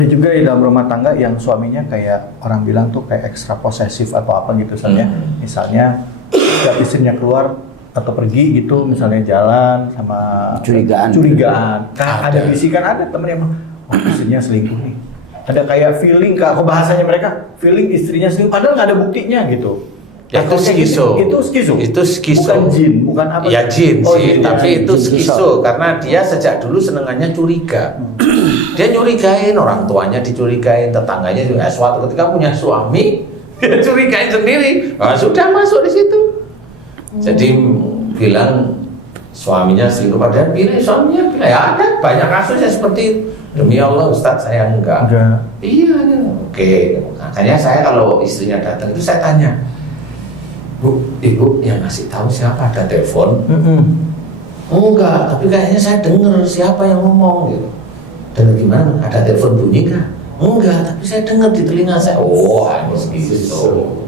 Ada juga di dalam rumah tangga yang suaminya kayak orang bilang tuh kayak ekstra posesif atau apa gitu misalnya. Misalnya setiap istrinya keluar atau pergi gitu, misalnya jalan sama Curigaan. Ada bisikan, ada temen yang istrinya selingkuh nih. Ada kayak feeling, kalau bahasanya mereka feeling istrinya selingkuh, padahal nggak ada buktinya gitu. Ya, itu skizo. Itu skizo. Bukan jin, bukan apa? Ya jin sih, tapi itu jin skizo karena dia sejak dulu senengannya curiga. Dia nyurigain orang tuanya, dicurigain tetangganya juga. Suatu ketika punya suami, dia curigain sendiri. Nah, sudah masuk di situ. Jadi bilang suaminya selingkuh, padahal bilang suaminya bilang ya ada banyak kasusnya seperti itu. Demi Allah Ustadz saya enggak. Iya, oke. Makanya saya kalau istrinya datang itu saya tanya, Bu, Ibu yang ngasih tahu siapa, ada telepon? Enggak, tapi kayaknya saya dengar siapa yang ngomong gitu. Dengar gimana? Ada telepon bunyi kah? Enggak, tapi saya dengar di telinga saya. Oh, harus gitu.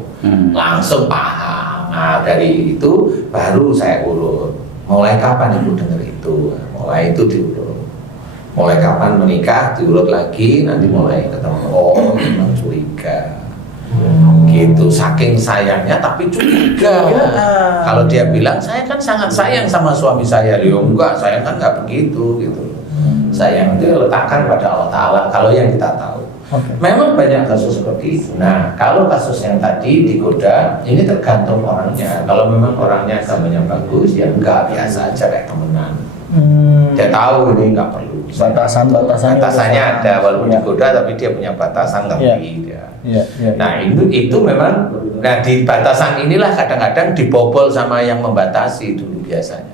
Langsung paham. Nah, dari itu baru saya urut. Mulai kapan Ibu dengar itu? Mulai itu diurut. Mulai kapan menikah diurut lagi, nanti mulai ketemu. Oh, memang curiga. Gitu, saking sayangnya tapi curiga. Kalau dia bilang saya kan sangat sayang sama suami saya, enggak, saya kan nggak begitu gitu. Sayang itu letakkan pada Allah Ta'ala kalau yang kita tahu. Memang banyak kasus seperti itu. Nah, kalau kasus yang tadi digoda, ini tergantung orangnya. Kalau memang orangnya agamanya bagus, ya enggak, biasa aja kayak temenan. Dia tahu ini nggak perlu. Batasannya ada, walaupun digoda tapi dia punya batasan, ngerti dia. Nah itu memang, nah di batasan inilah kadang-kadang dibobol sama yang membatasi dulu biasanya.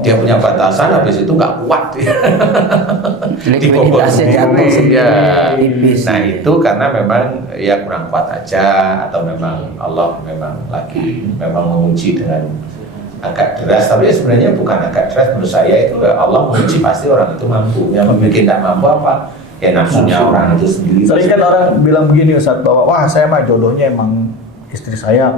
Dia punya batasan, habis itu nggak kuat dia. Dibobol sendiri. Ya. Nah itu karena memang ya kurang kuat aja, atau memang Allah memang lagi menguji dengan agak deras, tapi sebenarnya bukan agak deras menurut saya, itu Allah menguji pasti orang itu mampu. Yang bikin tidak mampu apa? Ya nafsunya orang itu sendiri. Sering kan orang bilang begini Ustadz, bahwa wah saya mah jodohnya emang istri saya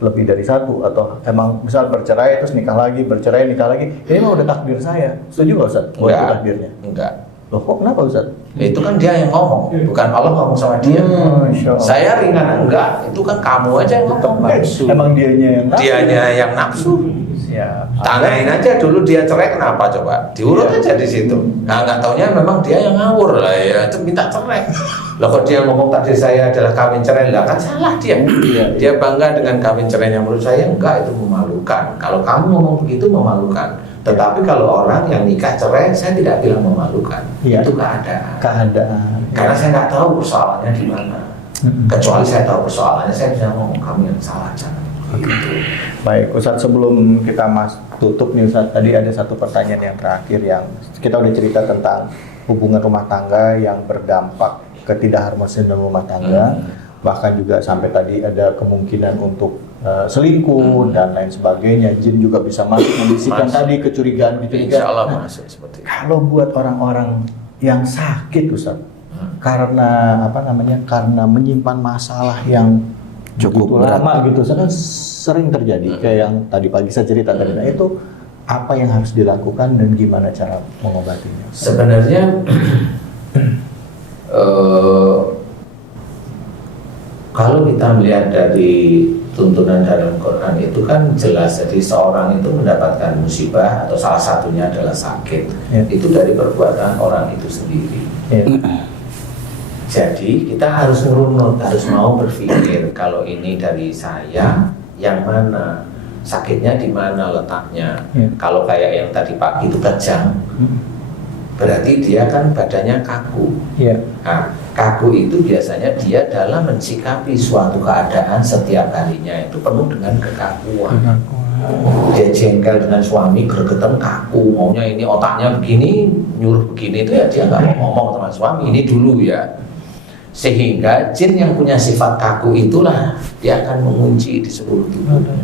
lebih dari satu, atau emang misal bercerai terus nikah lagi, bercerai nikah lagi, ini mah udah takdir saya. Setuju nggak Ustadz? Enggak. Takdirnya? Enggak. Loh kok kenapa Ustadz? Itu kan dia yang ngomong, bukan Allah ngomong sama dia. Saya ringan enggak, itu kan kamu aja yang ngomong. Emang dianya yang nafsu. Ya. Tanyain aja dulu dia cerai kenapa coba, diurut aja di situ. Nah nggak taunya memang dia yang ngawur lah ya, itu minta cerai. Lah kok dia ngomong tadi saya adalah kawin cerai, lah kan salah dia. Dia bangga dengan kawin cerai yang menurut saya enggak, itu memalukan. Kalau kamu ngomong begitu memalukan. Tetapi kalau orang yang nikah cerai, saya tidak bilang memalukan. Itu keadaan. Karena saya nggak tahu persoalannya di mana. Kecuali saya tahu persoalannya, saya bisa ngomong kamu yang salah jangan. Gitu. Baik, Ustadz, sebelum kita tutup nih Ustadz, tadi ada satu pertanyaan yang terakhir yang kita udah cerita tentang hubungan rumah tangga yang berdampak ketidakharmonisan dalam rumah tangga, bahkan juga sampai tadi ada kemungkinan untuk selingkuh dan lain sebagainya, jin juga bisa masuk membisikkan tadi kecurigaan. Insya Allah masuk seperti itu. Kalau buat orang-orang yang sakit Ustadz, karena karena menyimpan masalah yang cukup lama gitu, kan sering terjadi kayak yang tadi pagi saya cerita tadi. Nah itu apa yang harus dilakukan dan gimana cara mengobatinya? Sebenarnya kalau kita melihat dari tuntunan dalam Quran itu kan jelas, jadi seorang itu mendapatkan musibah atau salah satunya adalah sakit, itu dari perbuatan orang itu sendiri. Jadi kita harus ngerunut, harus mau berpikir kalau ini dari saya, yang mana sakitnya di mana letaknya. Kalau kayak yang tadi pagi itu kejang, berarti dia kan badannya kaku. Nah, kaku itu biasanya dia dalam mensikapi suatu keadaan setiap harinya itu penuh dengan kekakuan. Dia jengkel dengan suami, gregetan, kaku, maunya ini otaknya begini, nyuruh begini, itu ya dia nggak mau ngomong sama suami ini dulu ya. Sehingga jin yang punya sifat kaku itulah dia akan mengunci di seluruh tubuhnya.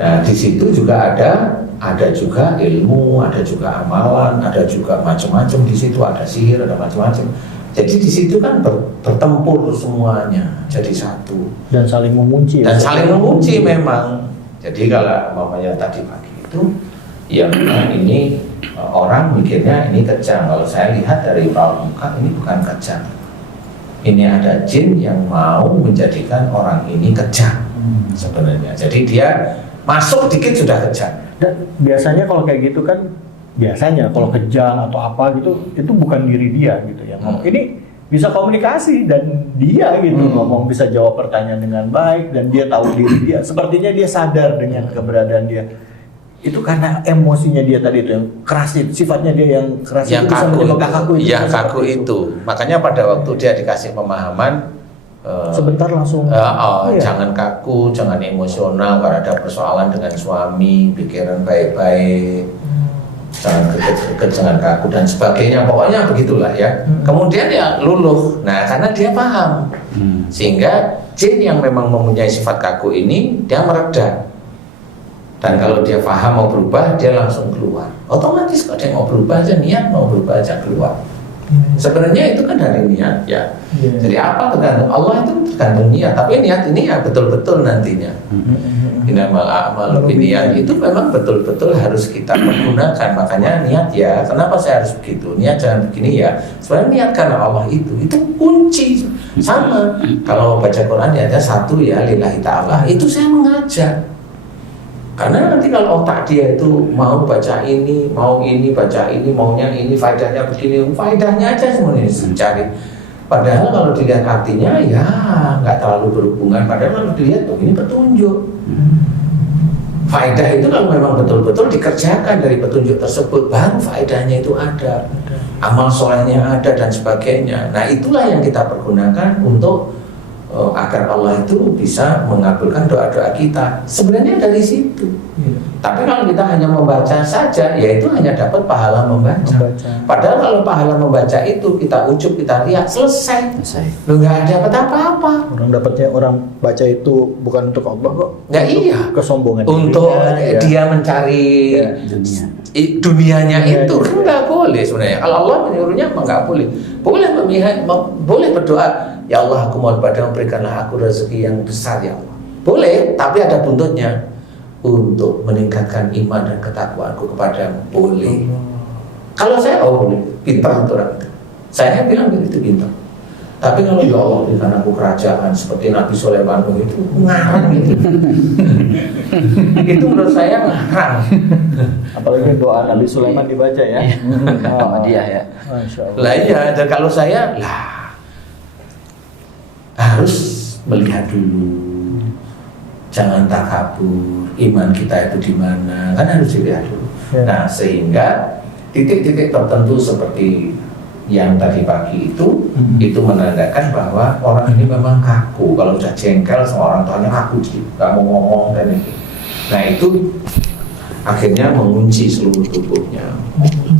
Nah di situ juga ada juga ilmu, ada juga amalan, ada juga macam-macam di situ, ada sihir, ada macam-macam. Jadi di situ kan bertempur semuanya jadi satu dan saling mengunci. Dan saling mengunci memang. Jadi kalau umpamanya tadi pagi itu ya memang ini orang mikirnya ini kejam. Kalau saya lihat dari raut muka ini bukan kejam. Ini ada jin yang mau menjadikan orang ini kejam sebenarnya. Jadi dia masuk dikit sudah kejam. Dan biasanya kalau kayak gitu kan, biasanya kalau kejam atau apa gitu, itu bukan diri dia gitu ya. Ini bisa komunikasi dan dia gitu ngomong, bisa jawab pertanyaan dengan baik dan dia tahu diri dia. Sepertinya dia sadar dengan keberadaan dia. Itu karena emosinya dia tadi itu yang keras, sifatnya dia yang keras, yang itu bisa menyebabkan kaku itu. Ya kaku itu. Makanya pada waktu dia dikasih pemahaman sebentar langsung iya. Jangan kaku, jangan emosional kalau ada persoalan dengan suami, pikiran baik-baik, jangan greget-greget, jangan kaku dan sebagainya, pokoknya begitulah ya. Kemudian ya luluh. Nah, karena dia paham, sehingga jin yang memang mempunyai sifat kaku ini dia mereda. Dan kalau dia paham mau berubah, dia langsung keluar. Otomatis kalau dia mau berubah aja, niat mau berubah aja keluar. Sebenarnya itu kan dari niat ya. Jadi apa tergantung Allah, itu tergantung niat. Tapi niat ini ya betul-betul nantinya. Innamal a'malu binniyat itu memang betul-betul harus kita pergunakan. Makanya niat ya. Kenapa saya harus begitu? Niat jangan begini ya. Sebenarnya niat karena Allah itu kunci. Sama. Kalau baca Quran ya ada satu ya lillahi ta'ala. Itu saya mengajak. Karena nanti kalau otak dia itu mau baca ini, baca ini, maunya ini, faedahnya begini, faedahnya aja semuanya dicari. Padahal kalau dilihat artinya ya nggak terlalu berhubungan. Padahal kalau dilihat ini petunjuk. Faedah itu kalau memang betul-betul dikerjakan dari petunjuk tersebut, baru faedahnya itu ada, amal solehnya ada dan sebagainya. Nah itulah yang kita pergunakan untuk agar Allah itu bisa mengabulkan doa-doa kita. Sebenarnya dari situ. Tapi kalau kita hanya membaca saja, ya itu hanya dapat pahala membaca. Padahal kalau pahala membaca itu kita ucup, kita lihat, selesai. Lu nggak dapat apa-apa. Orang baca itu bukan untuk Allah kok. Nggak iya. Kesombongan. Untuk dia mencari dunianya itu kan nggak boleh sebenarnya. Kalau Allah menyuruhnya nggak boleh. Boleh berdoa. Ya Allah, aku mohon padamu, berikanlah aku rezeki yang besar ya Allah. Boleh, tapi ada buntutnya. Untuk meningkatkan iman dan ketakwaanku kepadamu. Boleh. Kalau saya, boleh. Pintar untuk orang itu. Saya bilang itu pintar. Tapi kalau ya Allah berikan aku kerajaan seperti Nabi Sulaiman itu ngarang gitu. Itu menurut saya ngarang. Apalagi doa Nabi Sulaiman dibaca ya. Sama dia ya. Masya Allah. Lah iya, dan kalau saya harus melihat dulu, jangan takabur, iman kita itu di mana, kan harus dilihat dulu. Nah sehingga titik-titik tertentu seperti yang tadi pagi itu menandakan bahwa orang ini memang kaku. Kalau udah jengkel sama orang tuanya kaku sih, nggak mau ngomong dan itu. Nah itu akhirnya mengunci seluruh tubuhnya.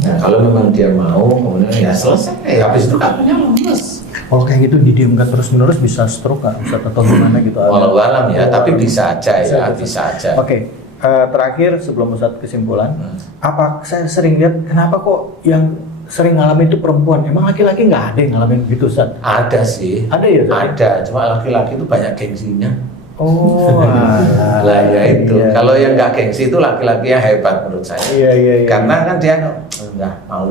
Nah kalau memang dia mau, kemudian ya selesai. Habis itu kakunya lemes. Kalau kayak gitu didiamkan terus-menerus bisa stroke kan? Bisa atau gimana gitu? Walau alam ya, tapi bisa aja ya, bisa aja. Oke, terakhir sebelum Ustadz kesimpulan, apa saya sering lihat kenapa kok yang sering ngalamin itu perempuan? Emang laki-laki nggak ada yang ngalamin begitu, Ustadz? Ada sih. Ada ya? Ada, cuma laki-laki itu banyak gengsinya. Oh, lah ya itu. Iya. Kalau yang nggak gengsi itu laki-laki yang hebat menurut saya. Iya. Karena kan dia nggak mau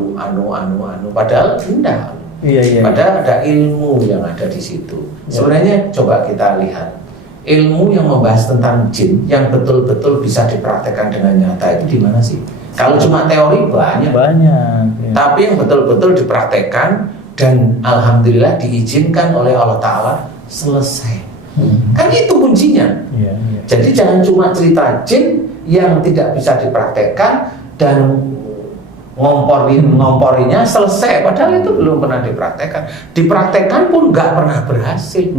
anu. Padahal indah. Iya. Padahal ada ilmu yang ada di situ. Sebenarnya coba kita lihat ilmu yang membahas tentang jin yang betul-betul bisa dipraktekkan dengan nyata itu di mana sih? Kalau cuma teori banyak. Ya. Tapi yang betul-betul dipraktekkan dan alhamdulillah diizinkan oleh Allah Ta'ala selesai. Kan itu kuncinya. Iya. Jadi jangan cuma cerita jin yang tidak bisa dipraktekkan dan ngomporinya selesai, padahal itu belum pernah dipraktekkan pun nggak pernah berhasil.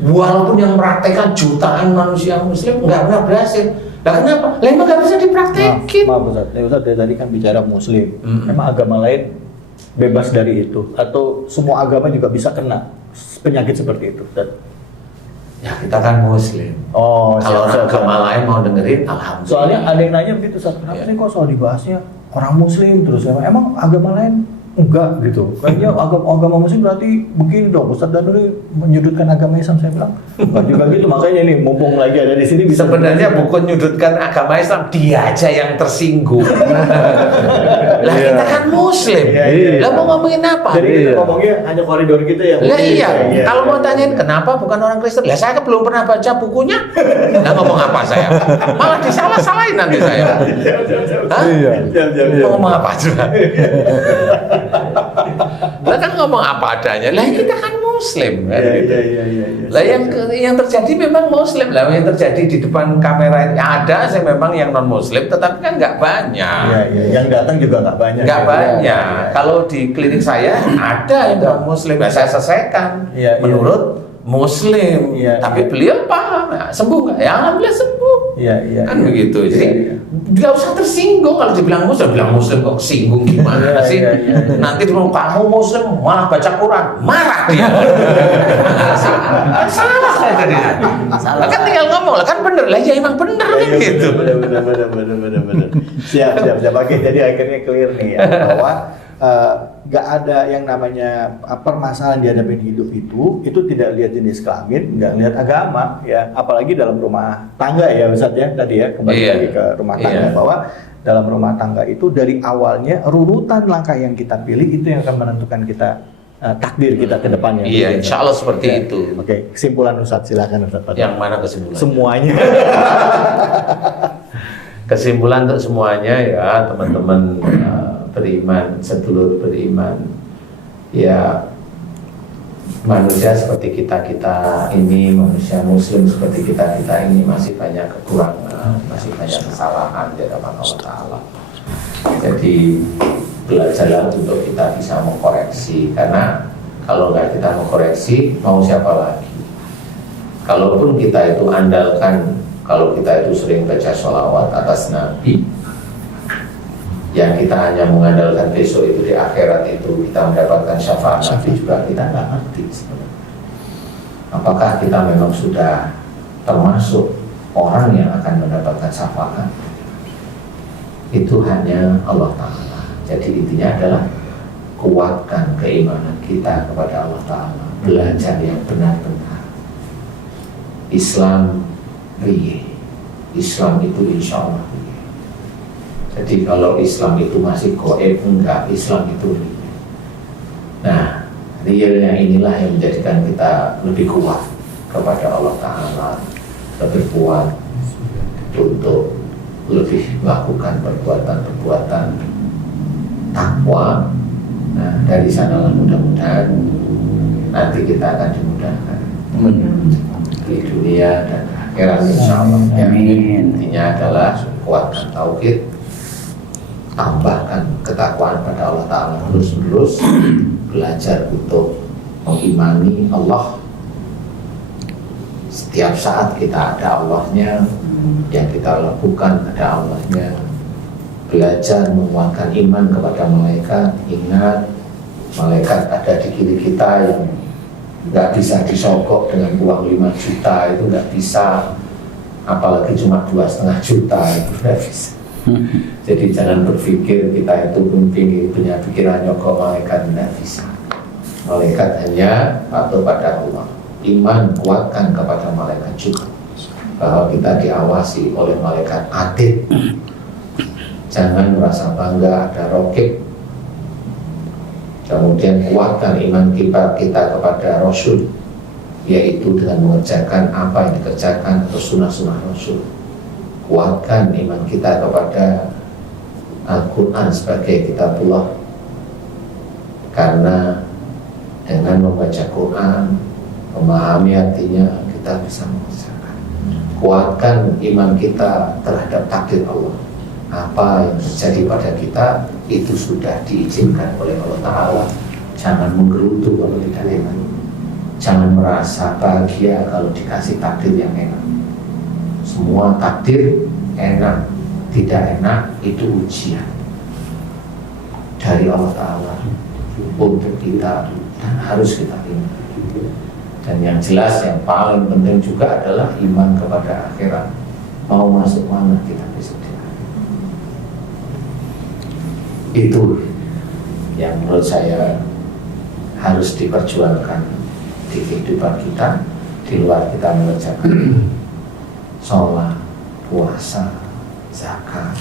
Walaupun yang mempraktekkan jutaan manusia muslim nggak pernah berhasil. Lah kenapa? Lah emang nggak bisa dipraktekin. Maaf Ustadz dari tadi kan bicara muslim. Emang agama lain bebas dari itu atau semua agama juga bisa kena penyakit seperti itu, Ustadz? Ya kita kan muslim. Kalau agama lain mau dengerin, alhamdulillah. Soalnya ada yang nanya begitu, Ustadz, kenapa sih kok soal dibahasnya orang muslim terus? Emang agama lain enggak gitu. Kayaknya agama Muslim berarti begini dong. Ustadz Danuri menyudutkan agama Islam. Saya bilang enggak juga gitu. Makanya ini mumpung lagi ada di sini bisa Sebenarnya bukan menyudutkan agama Islam, dia aja yang tersinggung. Lah kita kan Muslim. Lah mau ngomongin apa? Jadi kita ngomongnya hanya koridor kita ya. Lah iya, kalau mau tanyain kenapa bukan orang Kristen, lah saya belum pernah baca bukunya. Lah ngomong apa saya? Malah disalah-salahin nanti saya. Hah? Mau ngomong apa juga? Lah kan ngomong apa adanya. Lah kita kan Muslim kan gitu. Lah yang terjadi memang Muslim. Lah yang terjadi di depan kamera ini ada saya memang yang non Muslim, tetapi kan nggak banyak. Yang datang juga nggak banyak. Nggak banyak. Kalau di klinik saya ada yang non Muslim, ya saya selesaikan menurut Muslim. Tapi beliau paham, sembuh nggak? Ya alhamdulillah sembuh. Kan begitu. Jadi nggak usah tersinggung kalau dibilang Muslim kok singgung gimana sih? Nanti dia bilang kamu Muslim malah baca Quran, marah dia. Kan salah saya tadi. Salah. Kan tinggal ngomong lah, kan bener lah ya emang bener kan gitu. Bener. Siap. Oke, jadi akhirnya clear nih ya bahwa nggak ada yang namanya permasalahan dihadapin hidup itu tidak lihat jenis kelamin, nggak lihat agama ya, apalagi dalam rumah tangga ya Ustadz ya tadi ya, kembali lagi ke rumah tangga bahwa dalam rumah tangga itu dari awalnya rurutan langkah yang kita pilih itu yang akan menentukan kita takdir kita ke depannya. Iya, insya Allah seperti itu. Oke, kesimpulan Ustadz, silakan Ustadz. Yang mana kesimpulan? Semuanya. Kesimpulan untuk semuanya ya teman-teman beriman, sedulur beriman, ya manusia seperti kita ini, manusia Muslim seperti kita ini masih banyak kekurangan, masih banyak kesalahan di hadapan Allah Taala. Jadi belajarlah untuk kita bisa mengkoreksi, karena kalau nggak kita mengkoreksi, mau siapa lagi? Kalaupun kita itu andalkan, kalau kita itu sering baca sholawat atas Nabi, yang kita hanya mengandalkan besok itu di akhirat itu kita mendapatkan syafaat Nabi juga, kita nggak ngerti sebenarnya. Apakah kita memang sudah termasuk orang yang akan mendapatkan syafaat? Itu hanya Allah Ta'ala. Jadi intinya adalah kuatkan keimanan kita kepada Allah Ta'ala, belajar yang benar-benar. Islam Islam itu insya Allah. Jadi kalau Islam itu masih goib, enggak, Islam itu real. Nah, realnya inilah yang menjadikan kita lebih kuat kepada Allah Ta'ala, lebih kuat untuk lebih melakukan perbuatan-perbuatan takwa. Nah, dari sanalah mudah-mudahan nanti kita akan dimudahkan di dunia dan akhirat insya Allah. Intinya adalah kuatkan tauhid, tambahkan ketakwaan pada Allah Ta'ala terus-menerus, belajar untuk mengimani Allah. Setiap saat kita ada Allahnya, yang kita lakukan ada Allahnya. Belajar menguatkan iman kepada malaikat. Ingat, malaikat ada di kiri kita yang nggak bisa disogok dengan uang 5 juta, itu nggak bisa, apalagi cuma 2,5 juta, itu nggak bisa. Jadi jangan berpikir kita itu punya pikiran nyogok malaikat, tidak bisa. Malaikat hanya patuh pada Allah. Iman kuatkan kepada malaikat juga, bahwa kita diawasi oleh malaikat atid. Jangan merasa bangga ada rokib. Kemudian kuatkan iman kita kepada Rasul, yaitu dengan mengerjakan apa yang dikerjakan atau sunnah-sunnah Rasul. Kuatkan iman kita kepada Al-Quran sebagai kitabullah, karena dengan membaca Quran, memahami artinya, kita bisa mengerjakan. Kuatkan iman kita terhadap takdir Allah. Apa yang terjadi pada kita itu sudah diizinkan oleh Allah Ta'ala. Jangan menggerutu kalau tidak enak. Jangan merasa bahagia kalau dikasih takdir yang enak. Semua takdir enak, tidak enak, itu ujian dari Allah Ta'ala untuk kita, dan harus kita ingat. Dan yang jelas, yang paling penting juga adalah iman kepada akhirat. Mau masuk mana kita besok di akhirat. Itu yang menurut saya harus diperjuangkan di kehidupan kita, di luar kita mengerjakan sholat, puasa, zakat,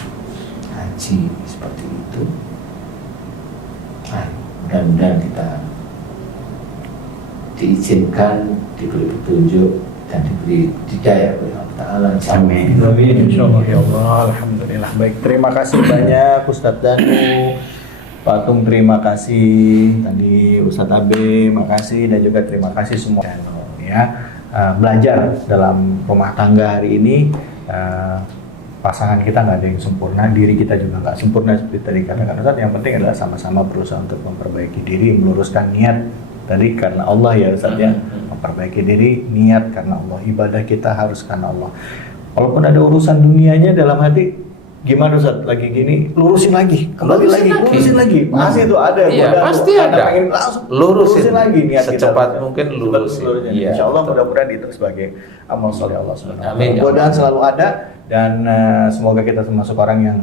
haji seperti itu. Nah, mudah-mudahan kita diizinkan, diberi petunjuk dan diberi hidayah oleh Allah Ta'ala. Amin. Amin. Insyaallah ya Allah. Alhamdulillah. Baik, terima kasih banyak Ustadz Danu. Pak Tung, terima kasih. Tadi Ustadz Abe, makasih, dan juga terima kasih semua ya. Belajar dalam rumah tangga hari ini, pasangan kita nggak ada yang sempurna, diri kita juga nggak sempurna seperti tadi katakan Ustadz. Yang penting adalah sama-sama berusaha untuk memperbaiki diri, meluruskan niat tadi karena Allah ya Ustadz ya. Memperbaiki diri, niat karena Allah, ibadah kita harus karena Allah. Walaupun ada urusan dunianya dalam hati, gimana Ustadz lagi gini, lurusin lagi, kembali lagi, lurusin lagi. Pasti itu ada. Iya, pasti ada. Pengen langsung lurusin lagi niat secepat kita, mungkin lurusin. Iya. Insya Allah mudah-mudahan itu sebagai amal soleh Allah Subhanahu wa taala. Amin. Mudah-mudahan selalu ada dan semoga kita termasuk orang yang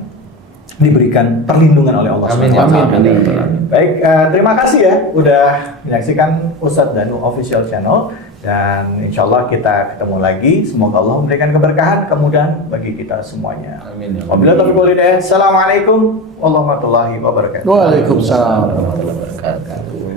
diberikan perlindungan oleh Allah Amin. Subhanahu wa taala. Amin. Baik, terima kasih ya udah menyaksikan Ustadz Danu Official Channel, dan insya Allah kita ketemu lagi. Semoga Allah memberikan keberkahan, kemudahan bagi kita semuanya. Amin. Wabillahi taufiq wal hidayah. Assalamualaikum warahmatullahi wabarakatuh. Waalaikumsalam. Warahmatullahi wabarakatuh.